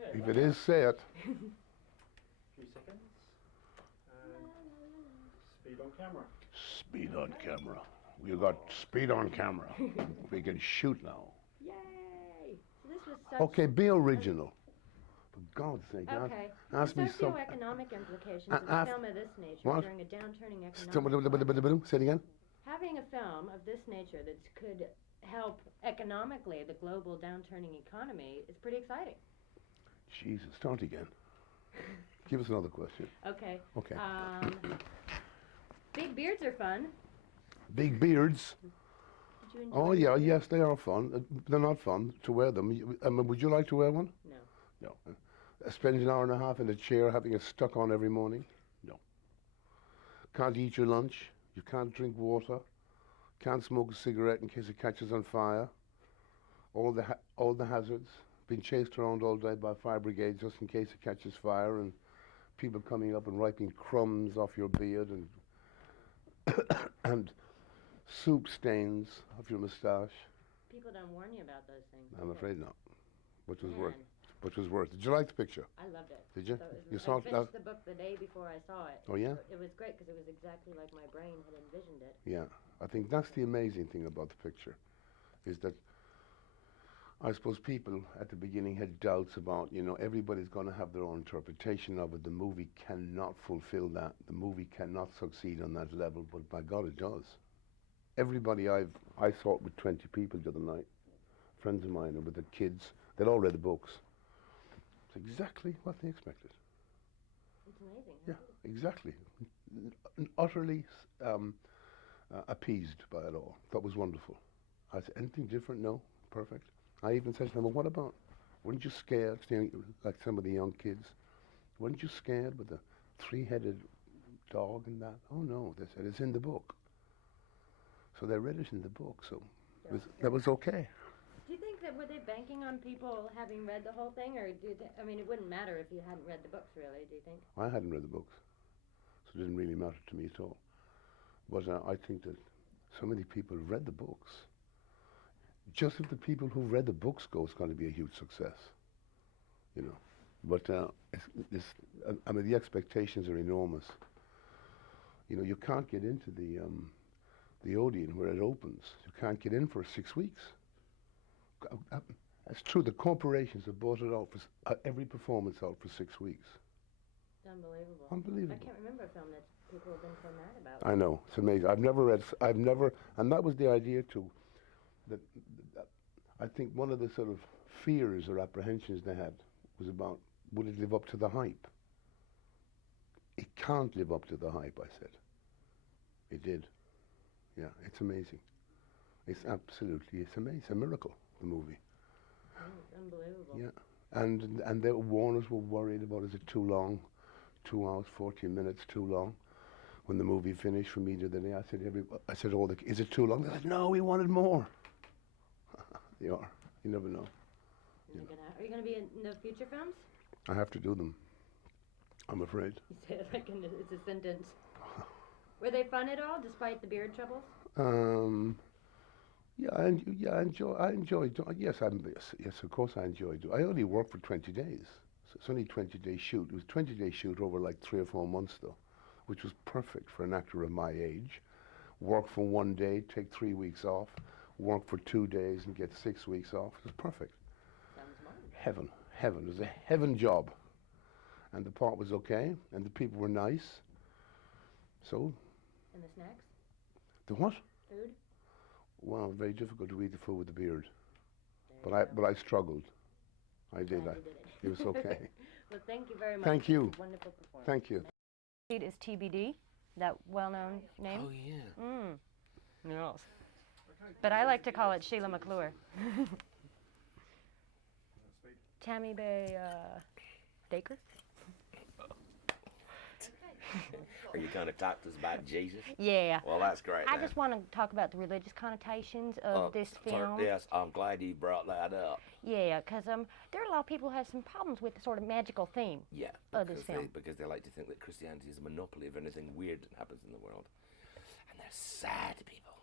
Okay. If it is, say it. Few seconds. Speed on camera. Speed on camera. We got speed on camera. We can shoot now. Yay! So this was such... Okay, be original. For God's sake, Okay. ask The me some. socioeconomic implications of a film of this nature what? during a downturning economic climate. Say it again. Having a film of this nature that could help economically the global downturning economy is pretty exciting. Jesus, start again. Give us another question. Okay. Okay. Big beards are fun. Big beards. Did you enjoy Oh your yeah, beard? yes, they are fun. They're not fun to wear them. I mean, would you like to wear one? No. No. Spend an hour and a half in a chair having it stuck on every morning? No. Can't eat your lunch. You can't drink water. Can't smoke a cigarette in case it catches on fire. All the hazards. Being chased around all day by fire brigades just in case it catches fire, and people coming up and wiping crumbs off your beard and and soup stains off your moustache. People don't warn you about those things. I'm do they? afraid not. Which was worth. Man, Which was worth. Did you like the picture? I loved it. Did you? I thought it was- You I saw it finished the book the day before I saw it. Oh, yeah? It was great because it was exactly like my brain had envisioned it. Yeah, I think that's the amazing thing about the picture, is that I suppose people at the beginning had doubts about, everybody's going to have their own interpretation of it. The movie cannot fulfill that. The movie cannot succeed on that level, but by God it does. Everybody I saw it with 20 people the other night, friends of mine, and with the kids, they'd all read the books. It's exactly what they expected. It's amazing. Yeah, exactly. Utterly appeased by it all. That was wonderful. I said, anything different? No. Perfect. I even said to them, well, what about, weren't you scared, like some of the young kids? Weren't you scared with the three-headed dog and that? Oh, no. They said, it's in the book. So they read it in the book, so that was okay. Do you think that were they banking on people having read the whole thing, or I mean, it wouldn't matter if you hadn't read the books, really? Do you think? I hadn't read the books, so it didn't really matter to me at all. But I think that so many people read the books. Just if the people who read the books go, it's going to be a huge success, But I mean, the expectations are enormous. You can't get into the Odeon where it opens. You can't get in for 6 weeks. It's true. The corporations have bought it out for every performance out for 6 weeks. It's unbelievable. Unbelievable. I can't remember a film that people have been so mad about. I know, it's amazing. And that was the idea too. That I think one of the sort of fears or apprehensions they had was about, would it live up to the hype? It can't live up to the hype, I said. It did. Yeah, it's amazing. It's amazing. It's a miracle, the movie. It's unbelievable. Yeah, and the Warners were worried about, is it too long? 2 hours, 40 minutes, too long? When the movie finished for me the other day, I said, is it too long? They said, no, we wanted more. They are. You never know. Are you going to be in the future films? I have to do them. I'm afraid. You say it like it's a sentence. Were they fun at all, despite the beard troubles? I enjoy. Yes, of course I enjoyed it. I only worked for 20 days. So it's only a 20-day shoot. It was a 20-day shoot over like 3 or 4 months though, which was perfect for an actor of my age. Work for 1 day, take 3 weeks off. Work for 2 days and get 6 weeks off. It was perfect. Sounds fun. Heaven. It was a heaven job. And the part was okay, and the people were nice. So. And the snacks? The what? Food? Well, very difficult to eat the food with the beard. There But I struggled. I did. Glad you did it. It was okay. Well, thank you very much. Thank you. Wonderful performance. Thank you. It is TBD, that well-known name. Oh, yeah. Yes. But I like to call it Sheila McClure. Tammy Bay Dacre? Are you going to talk to us about Jesus? Yeah. Well, that's great. I then. just want to talk about the religious connotations of this film. Yes, I'm glad you brought that up. Yeah, because there are a lot of people who have some problems with the sort of magical theme Yeah, of this film. because they like to think that Christianity is a monopoly of anything weird that happens in the world. And they're sad people.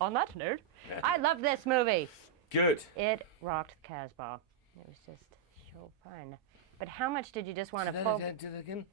On that note, I love this movie. Good. It rocked the Casbah. It was just so fun. But how much did you just want to Do pull? that again.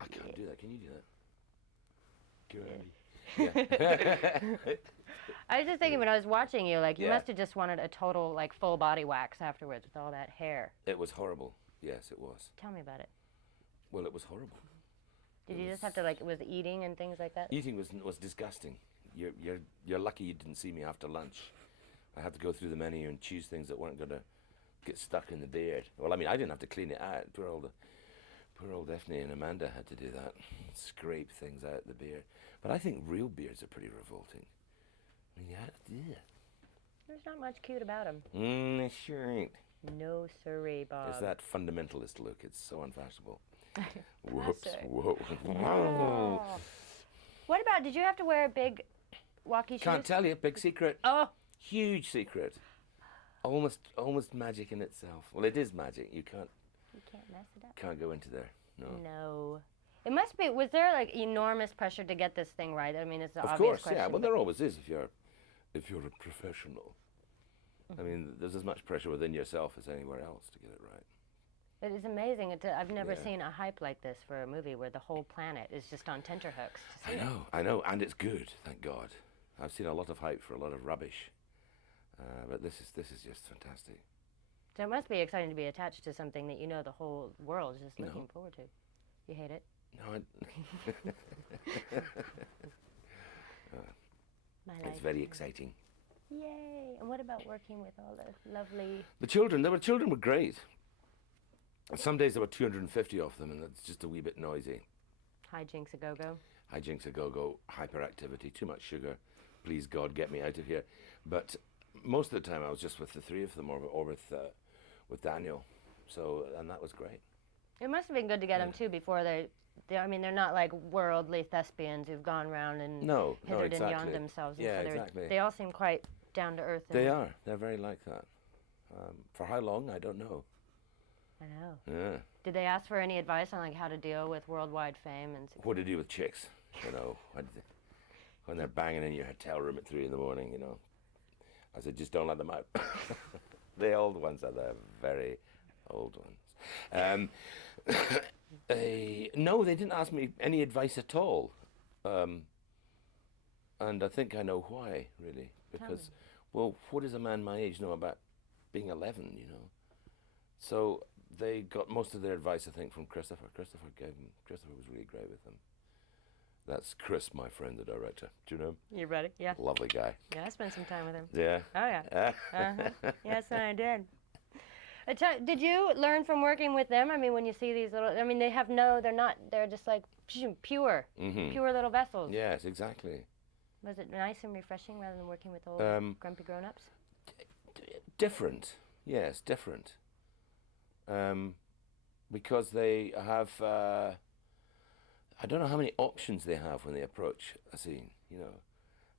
I can't do that. Can you do that? Good. Yeah. I was just thinking when I was watching you, like, you Yeah. must have just wanted a total, like, full body wax afterwards with all that hair. It was horrible. Yes, it was. Tell me about it. Well, it was horrible. Did It you just have to, like, was eating and things like that? Eating was disgusting. You're lucky you didn't see me after lunch. I had to go through the menu and choose things that weren't going to get stuck in the beard. Well, I mean, I didn't have to clean it out. Poor old Daphne and Amanda had to do that. Scrape things out the beard. But I think real beards are pretty revolting. I mean, yeah. There's not much cute about them. It sure ain't. No siree, Bob. It's that fundamentalist look. It's so unfashionable. Whoops. Classic. Whoa. Oh. What about, did you have to wear big walkie shoes? Can't tell you. Big secret. Oh, Huge secret. Almost magic in itself. Well, it is magic. You can't mess it up. go into there. No. No. It must be, was there like enormous pressure to get this thing right? I mean, it's an Of obvious course, question. yeah. Well, but- there always is if you're a professional. I mean, there's as much pressure within yourself as anywhere else to get it right. It is amazing. I've never Yeah. seen a hype like this for a movie where the whole planet is just on tenterhooks. to see it. I know, and it's good. Thank God. I've seen a lot of hype for a lot of rubbish, but this is just fantastic. So it must be exciting to be attached to something that you know the whole world is just No. looking forward to. You hate it? No, My it's life. very exciting. Yay! And what about working with all the lovely... The children were great. And some days there were 250 of them, and it's just a wee bit noisy. hijinks a go-go? Hijinks a go-go, hyperactivity, too much sugar. Please God, get me out of here. But most of the time I was just with the three of them, or with Daniel. So, and that was great. It must have been good to get them too before I mean, they're not like worldly thespians who've gone around and No, hithered and exactly. yawned themselves. And Yeah, so exactly. They all seem quite down to earth. They are. They're very like that. For how long, I don't know. I know. Yeah. Did they ask for any advice on like how to deal with worldwide fame and success? What to do with chicks, you know, when they're banging in your hotel room at 3 in the morning, you know. I said, just don't let them out. The old ones are the very old ones. No, they didn't ask me any advice at all. And I think I know why, really. Because, well, what does a man my age know about being 11, you know? So they got most of their advice, I think, from Christopher. Christopher was really great with them. That's Chris, my friend, the director. Do you know him? You ready? Yeah. Lovely guy. Yeah, I spent some time with him. Yeah. Oh yeah. Uh-huh. Yes, I did. Did you learn from working with them? I mean, when you see these little, I mean, they're just like pure little vessels. Yes, exactly. Was it nice and refreshing rather than working with old grumpy grown-ups? Different. Yes, different. Because they have, I don't know how many options they have when they approach a scene, you know.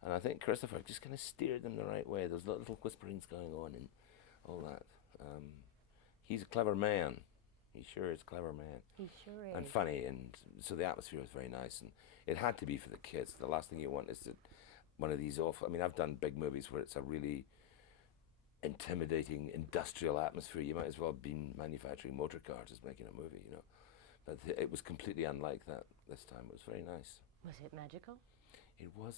And I think Christopher just kind of steered them the right way. There's little whisperings going on and all that. He's a clever man. He sure is a clever man. He sure is. And funny, and so the atmosphere was very nice. And it had to be for the kids. The last thing you want is that one of these awful, I mean, I've done big movies where it's a really intimidating industrial atmosphere. You might as well have been manufacturing motor cars as making a movie, you know. But it was completely unlike that this time. It was very nice. Was it magical? It was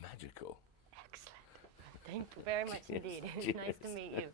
magical. Excellent. Thank you very much indeed. It's nice to meet you.